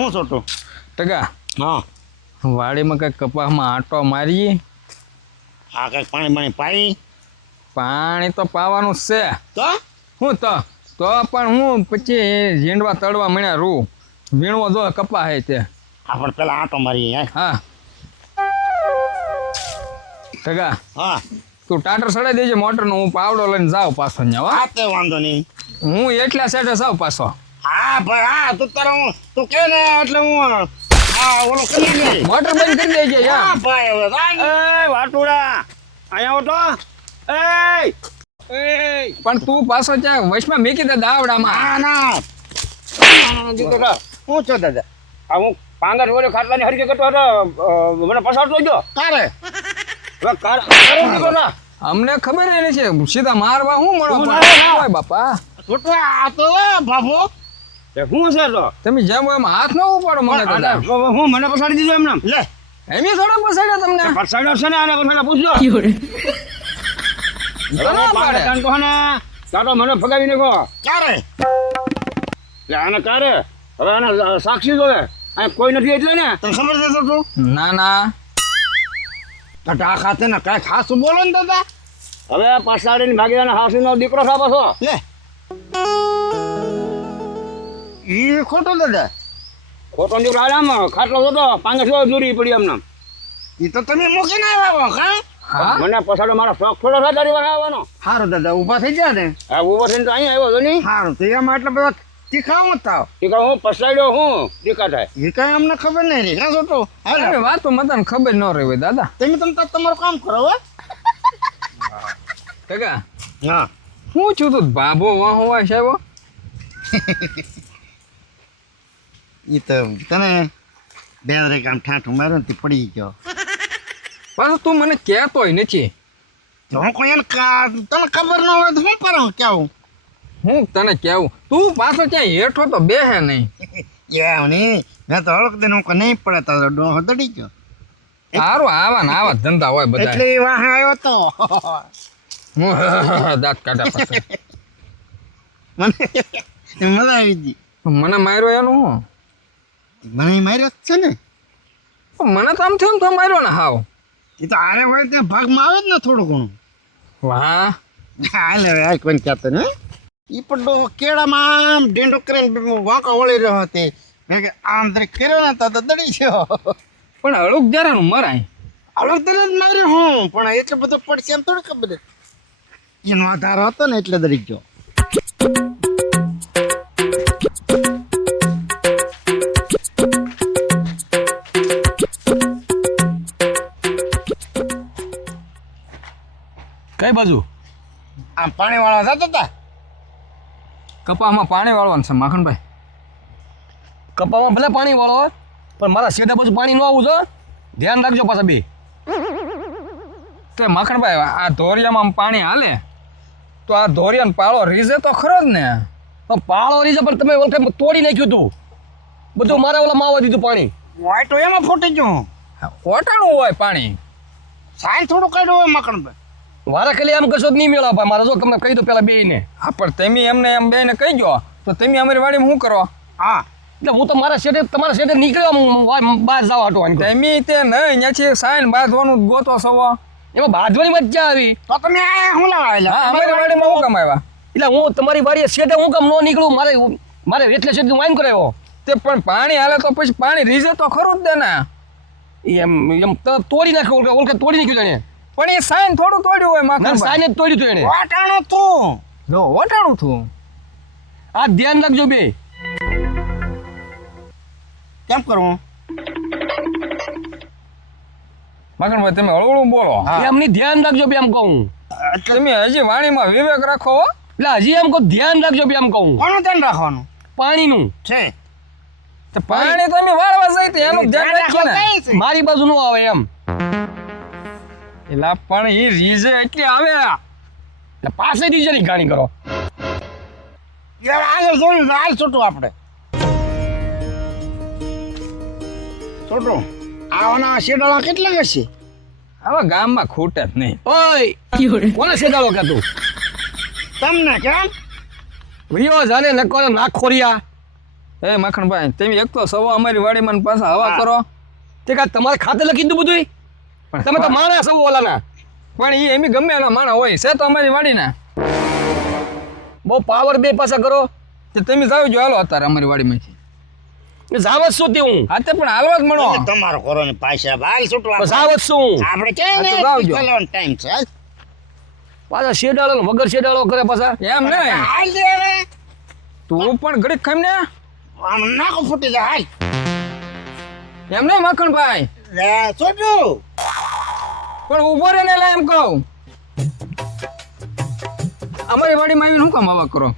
શું છોટું ટકા હા વાડીમાં કઈ કપાસમાં આંટો મારીએ. આ કઈક પાણી પાણી પાણી તો પાવાનું જ છે. તો હું તો પણ હું પછી ઝીંડવા તળવા મળ્યા રૂ વીણવો જો કપા હે તે. આપણે પેલા આંટો મારીએ યાર. હા ટકા હા તું ટાટર સડાઈ દેજે મોટરનો, હું પાવડો લઈને જાઉં પાછો ન્યા. હા તે વાંધો નહીં. હું એટલા સેટે જાઉં પાછો. હા ભાઈ હા તું તારા હું તું કે ને એટલે હું હા ઓલો કરી દે. મોટર બંધ કરી દેજે હા યાર. ભાઈ હવે એ વાટુડા અહીંયા આવતો એ પણ તું પાછો ત્યાં વચમાં મેકી દે દાવડામાં. ના દીકરા હું છો દાદા આ હું 15 વર્ષ ખાટલાની હરકે કરતો હતો મને પસાડતો ગયો કારે હવે કરે દીકરો અમને ખબર એ નથી સીધા મારવા હું મળો હોય બાપા. છોટવા આ તો બાબુ તે શું છે તો તમે જેમ એમ હાથ ન ઉપાડો મને દાદા. હું મને પસાડી દીધો એમને લે એમ થોડા પસાડ્યા તમને. પસાડ્યો છે ને આને પસાડા પૂછજો ના પાડે. તાતો મને ફગાવીને કહો કારે આને કારે હવે આને સાક્ષી જોવે આ કોઈ નથી એટલે ને તને ખબર છે તો તું ના ના ઢા ખાતે ને કાંઈ ખાસું બોલો ને દાદા. હવે પસાડીને ભાગીને હાસુનો દીકરો થા પાછો લે ઈ ખોટું દાદા. ખોટો દીકરો આમ ખાટલો હતો 500 દૂરી પડી એમને ઈ તો તમે મૂકીને આવ્યા કા હા મને પસાડો મારો શોખ થોડો થાય તારી વાર આવવાનો સારું દાદા ઊભા થઈ ગયા ને હા ઉભો થઈને તો અહીંયા આવ્યો તો નહીં સારું તો એમાં એટલા બધા તીખા મત થાવ. દીકરો હું પસાડ્યો હું દીકા થાય એ કાંઈ અમને ખબર નહીં રે કાં છોટું હાલો અરે વાતો મતને ખબર ન રહી હોય દાદા. તમે તમારું કામ કરો હો. ટકા હા હું છું તું બાબો વાહ હોય સાહેબ. એ તો તને બે કામ ઠાઠું મારો ને તે પડી ગયો. પાછું તું મને કહેતોય નથી. તો હું કોઈ એને તને ખબર ન હોય તો શું કરું કેવું હું તને કેવું તું પાછો ક્યાં હેઠો તો બેહે નહીં. એવું નહીં મેં તો હળક દઈને હું નહીં પડે તો ડોહો દડી ગયો સારું આવા ને આવા ધંધા હોય બધા. એટલે એ વાહ આવ્યો તો હું દાંત કાઢા પાછા. મને મજા આવી ગઈ. મને માર્યો એનું હું મને માર્યો છે ને મને તો આમ થયું તો માર્યો ને હાવ. એ તો આરે હોય ત્યાં ભાગમાં આવે જ ને થોડું ઘણું. વાહ હાલ હવે આ કોઈને કહેતો ને એ પણ ડોહો કેળામાં આમ ઢેંડો કરીને વાંકો વળી રહ્યો તે મેં કે આમ તરીકે કર્યો ને તો દડી ગયો. પણ હળુક જરા નું મરાય. અલગ તરત જ માર્યો હું પણ એટલો બધો પડશે એમ થોડી ખબર એનો આધાર હતો ને એટલે દરી ગયો. કઈ બાજુ આમ પાણી વાળા જતા હતા કપામાં પાણી વાળવાનું છે માખણભાઈ. કપામાં ભલે પાણી વાળો હોય પણ મારા શેઠે પછી પાણી ન આવવું છે ધ્યાન રાખજો પાછા બે તે માખણભાઈ આ ધોરિયામાં આમ પાણી હાલે તો આ ધોરિયાનો પાળો રીઝે તો ખરો જ ને. તો પાળો રહી છે પણ તમે ઓળખે તોડી નાખ્યું તું બધું મારા ઓલા માવા દીધું પાણી વાય તો એમાં ફૂટી ગયું ઓટાણું હોય પાણી. સાઈન થોડું કાઢ્યું હોય મકણ વારા ખાલી એમ કશો જ નહીં મેળવા ભાઈ મારે જો તમને કહી દો પેલા બે ને હા પણ તમે એમને એમ બેને કહી ગયો તો તમે અમારી વાડીમાં શું કરો. હા એટલે હું તો મારા શેઠે તમારા શેઠે નીકળ્યો બહાર જાવ હટવાની તમે તે નહીં અહીંયાથી સાઈન બાંધવાનું ગોતો સવો. એમાં બાંધવાની મજા આવી તો તમે આ હું લાવેલા હા અમારી વાડીમાં શું કમાવ્યા. એટલે હું તમારી વાડીએ શેઠે હું કામ ન નીકળું મારે એટલે શેઠ વાઈન કરાવ્યો તે પણ પાણી હાલે તો પછી પાણી રીઝે તો ખરું જ દે ને. એમ તોડી નાખ્યો ઓળખે તોડી નાખ્યું એને પણ એ સાઈન થોડું તોડ્યું હોય ના માખણભાઈ. સાઈને જ તોડ્યું હતું એને વાટાણો તું જો ઓટાણું થયું. આ ધ્યાન રાખજો બે કેમ કરું માખણભાઈ તમે હળવું બોલો. એમની ધ્યાન રાખજો બે એમ કહું તમે હજી વાણીમાં વિવેક રાખો હો. એટલે હજી એમ કહું ધ્યાન રાખજો બે એમ કહું કોનું ધ્યાન રાખવાનું પાણીનું છે તો પાણી તમે વાળવા જાય તો એનું ધ્યાન રાખજો ને. મારી બાજુ નો આવે એમ એલા પણ એ રીઝે એટલી આવે. એટલે પાસેથી જ ગાણી કરો યાર આગળ જોયું તો હાલ છોટું આપણે છોટું આવાના શેડાળા કેટલા હશે હવે ગામમાં ખૂટે જ નહીં. ઓય કોને સેદાળો કે તું તમને કેમ વિયો જાને નકોર નાખોરિયા એ માખણભાઈ તમે એક તો સવા અમારી વાડીમાં ને પાછા હવા કરો તે કાંઈ તમારે ખાતે લખી દીધું બધું પણ તમે તો માણસ સૌ ઓલાના પણ એ એમ ગમે એના માણા હોય છે તો અમારી વાડીના બહુ પાવર બે પાછા કરો તે તમે જાવ જો હાલો અત્યારે અમારી વાડીમાંથી જાવત શું તે હું હા તે પણ હાલવા જ મળો તમારો કરો ને પાછા ભાઈ છૂટવા જાવત શું આપણે કે ને હા તો જાવજો. ચલવાનો ટાઈમ છે હાલ. પાછા શેડાળો ને વગર શેડાળો કરે પાછા એમ નહીં હાલ દે હવે તું પણ ઘડીક ખાઈ ને આમ નાકો ફૂટી જાય હાલ એમ નહીં માખણભાઈ લે છોટું પણ ઉભો રે ને લા એમ કહું અમારી વાડીમાં આવીને શું કામ હવા કરો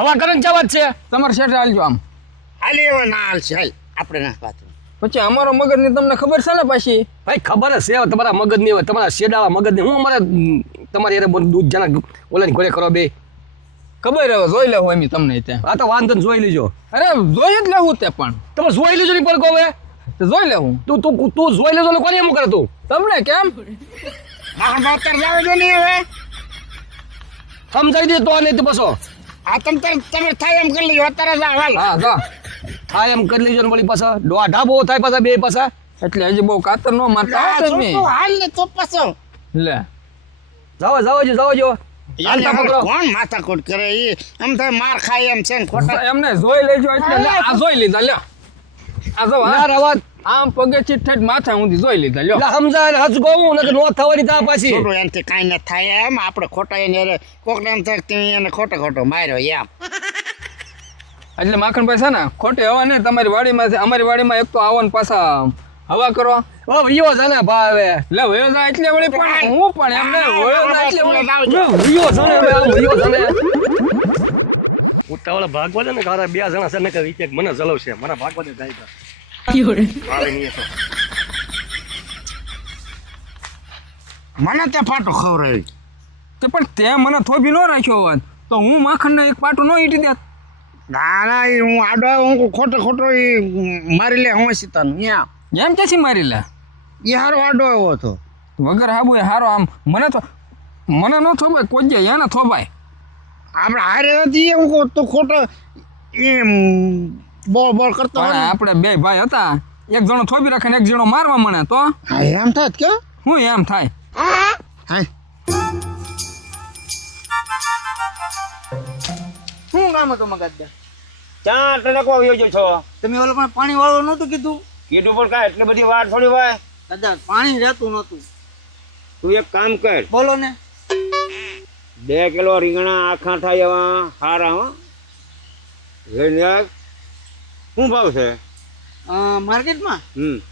હવા કરે ને જવા જ છે તમારે શેઠે હાલજો આમ હાલ એવા ના હાલ છે હાલ આપણે ના પાછું પછી અમારો મગજની તમને ખબર છે ને પાછી ભાઈ ખબર જ છે તમારા મગજ નહીં હોય તમારા શેડાળા મગજ નહીં હું અમારે તમારી યારે દૂધ જણા ઓલાની ઘોડે કરો બે ખબર હવે જોઈ લેવું એમ તમને ત્યાં આ તો વાંધો ને જોઈ લેજો અરે જોઈ જ લેવું તે પણ તમે જોઈ લેજો નહીં પણ કહો હવે તે જોઈ લેવું તું તું તું જોઈ લેજો એટલે કોને એમ કરે તું તમને કેમ મારા બાતર જાવ દે નહીં હવે સમજાઈ દે તો નહીં તો બસો આ તમે થાય એમ કરી લેજો અત્યારે જાવ હાલ હા જા થાય એમ કરી લેજો ને વળી પાછા ડોહા ઢાબો થાય પાછા બે પાછા એટલે હજી બહુ કાતર ન મારતા હો તમે છોટું હાલ ને તો પાછો લે જાઓ જાઓ જો એને હાલતા પકડો. કોણ માથાકૂટ કરે ઈ એમ થાય માર ખાય એમ છે ને ખોટા એમને જોઈ લેજો એટલે લે આ જોઈ લીધા લ્યો આ જો ના રવા આમ પગે ચીઠ માથા ઊંધી જોઈ લીધા લ્યો એટલે સમજાય ને હજ કહું ને નો થવાની તા પાછી છોટું એનાથી કાંઈ ન થાય એમ આપણે ખોટા એને હારે કોકને એમ થાય કે તમે એને ખોટો માર્યો એમ એટલે માખણભાઈ છે ને ખોટી હવા નહીં તમારી વાડીમાં છે અમારી વાડીમાં એક તો આવો ને પાછા હવા કરો ઓ વિયો જાને ભાવે લે વયો જાય એટલે વળી પણ હું પણ એમ નહીં વયો જાય એટલે વળી વિયો જાને હવે આમ વિયો જાને ઉતાવળા ભાગવા દે ને કારા બે જણા છે ને કે વિચેક મને જલવશે મને ભાગવા દે જાય આવે નહીં તો મને તે ફાટો ખવડાવી તે પણ તે મને થોભી ન રાખ્યો હોત તો હું માખણને એક પાટો ન ઈટી દેત ના ના ઈ હું આડો આવ્યો હું ખોટો ઈ મારી લે હું સીતાનું યા એમ ક્યાંથી મારી લે ઈ હારો આડો આવ્યો હતો વગર હાબુ એ હારો આમ મને ન થોભાય કોઈ જાય એને થોભાય આપણે હારે હતી હું કહું તો ખોટો એમ બોલ કરતો પણ આપણે બે ભાઈ હતા એક જણો થોભી રાખે ને એક જણો મારવા મને તો હા એમ થાય કે હું એમ થાય હા શું કામ હતું મગાજદા ક્યાં ટકો આવ્યો છો તમે ઓલો પણ પાણી વાળો નહોતું કીધું કીધું પણ કાંઈ એટલે બધી વાર થોડી હોય દાદા પાણી રહેતું નહોતું તું એક કામ કર બોલો ને 2 કિલો રીંગણા આખા થાય એવા હારા હો લઈને આવ. શું ભાવ છે માર્કેટમાં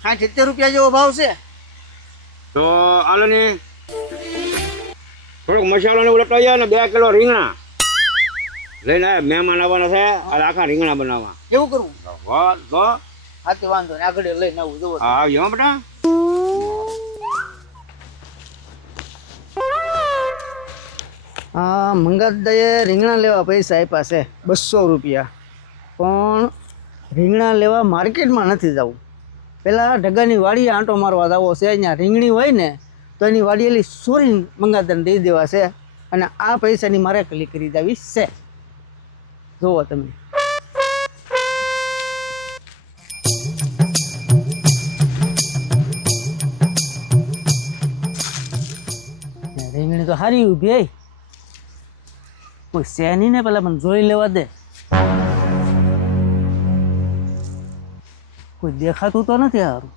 60-70 રૂપિયા જેવો ભાવ છે તો આલો ને થોડોક મસાલો ને ઉલટાઈ જાય ને 2 કિલો રીંગણા લઈને આવ. મહેમાન આવવાના છે અને આખા રીંગણા બનાવવા કેવું કરવું વાહ તો હા તે વાંધો ને આગળ લઈને આવું જુઓ આવજો હો બેટા હા મંગાતદાએ રીંગણા લેવા પૈસા આપ્યા છે 200 રૂપિયા પણ રીંગણા લેવા માર્કેટમાં નથી જવું પહેલાં ઢગાની વાડીએ આંટો મારવા જવો છે અહીંયા રીંગણી હોય ને તો એની વાડીએલી સોરી મંગાતદાને દઈ દેવા છે અને આ પૈસાની મારે કલી કરી દેવી છે જુઓ તમે રીંગણી તો સારી ઊભી હે કોઈ શેની ને પેલા મને જોઈ લેવા દે કોઈ દેખાતું તો નથી સારું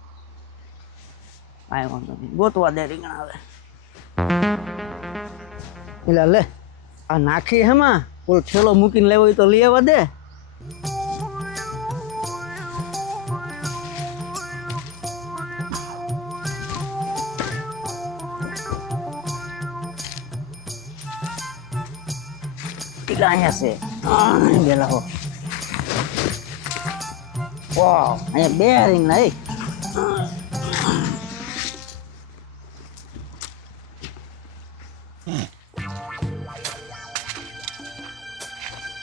આય વાંધો નહીં ગોતવા દે રીંગણા હવે એટલે લે આ નાખી હેમાં ઓલો ઠેલો મૂકીને લેવો હોય તો લઈ આવવા દે કેટલા અહીંયા છે ગયેલા હો વાહ અહીંયા 2 રીંગણા એ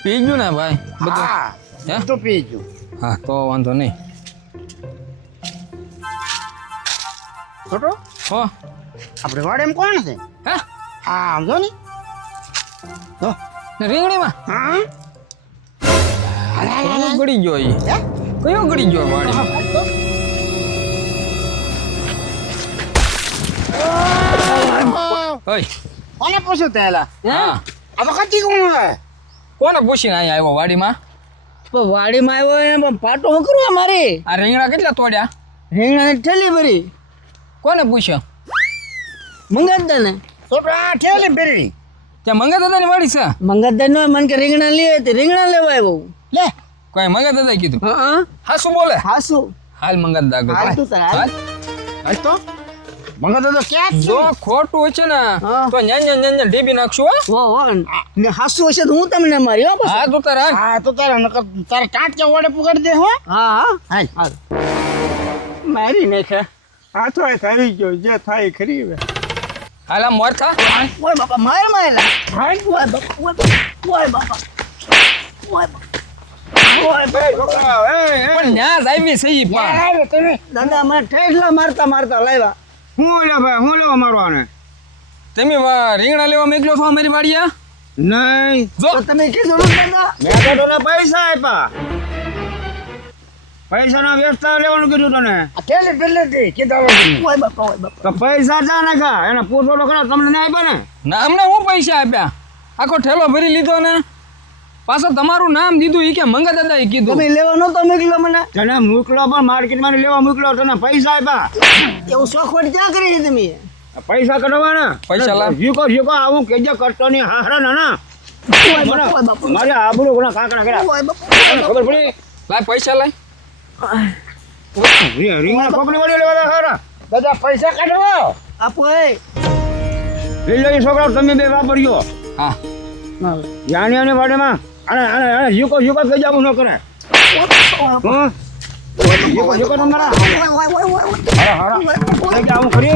પી ગયું ને ભાઈ બધું હા હે તો પીજો હા તો વાંધો નહીં છોટો હો આપણે વાડે એમ કોણ છે હે હા સમજો ને તો ને રીંગણીમાં હા કયો ગળી ગયો ઈ હે? કયો ગળી ગયો વાડીમાં ઓય કોને પૂછ્યું તે એલા? હા આ તો કચ્ચી કોણ હે? કોને પૂછીને અહીંયા આવ્યો વાડીમાં પણ વાડીમાં આવ્યો એને પણ પાટો શું કરવા મારે આ રીંગણા કેટલા તોડ્યા રીંગણાની ઠેલી ભરી કોને પૂછ્યો મંગાતા ને છોકરા આ ઠેલી ભેરવી. ત્યાં મંગા દાદાની વાડી છે મંગાતા નો મને કે રીંગણા લે તે રીંગણા લેવા આવ્યો લે કોઈ મંગા દાદાએ કીધું હા હા શું બોલે હાસુ હાલ મંગા દાદા હાલ તું તાર હાલ. આજ તો મંગા દાદો ક્યાં જ જો છે? ખોટું હોય છે ને હા. તો ન્યા ઢીબી નાખશું હો વાહ ને હાસુ હશે તો હું તમને મારી હો પછી હા તું તાર હાલ હા તો તારા નકર તારા ટાંટિયા ઓડે પુગાડી દે હો. હા હા હાલ હાલ મારી નાખે આ તો થઈ ગયો જે થાય ખરી હવે. હાલ આમ મોર થા ઓય બાપા માર મારેલા ઓય બાપા ઓય બાપા ઓય બાપા પણ ન્યા જ આવી છે ઈ પણ દાદા મને ઠેસલા મારતા મારતા લાવ્યા હું લે ભાઈ હું લેવા મારવાને તમે રીંગણા લેવા મોકલ્યો છો અમારી વાડીએ નહીં જો તો તમે કીધું ને દાદા મેં તો તને પૈસા આપ્યા પૈસાના વ્યવસ્થા લેવાનું કીધું તને ઠેલી પહેલેથી કીધું ઓય બાપા ઓય બાપા તો પૈસા જા નાખા એને પૂછો તો ખરા તમને નહીં આપ્યા ને ના અમને હું પૈસા આપ્યા આખો ઠેલો ભરી લીધો ને પાછો તમારું નામ દીધું ઈ કે મંગા દાદાએ કીધું તમે લેવા નતો મોકલ્યો મને તને મોકલો પણ માર્કેટમાં લેવા મોકલો તને પૈસા આપ્યા એવું શોખવટ ક્યાં કરી છે તમે પૈસા કઢવાના પૈસા લાવ. જીકો આવું કેજે કરતો નહીં હારા ના ઓય બાપા ઓય બાપા મારે આબરૂ ગુના કાંકડા કર્યા ઓય બાપા તને ખબર પડી લાય પૈસા લાય રીંગણા કોકની વાળી લેવા દે હારા બધા પૈસા કાઢવો આપો એ લીલો છોકરાઓ તમે બે વાપર્યો હા જાણી આની વાડીમાં અને જીકો કઈ જાવું ન કરે હા જીકો તમારા ઓય ઓય ઓય ઓય હારા કઈ જાવું ખરી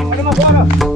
વાડીમાં કોણ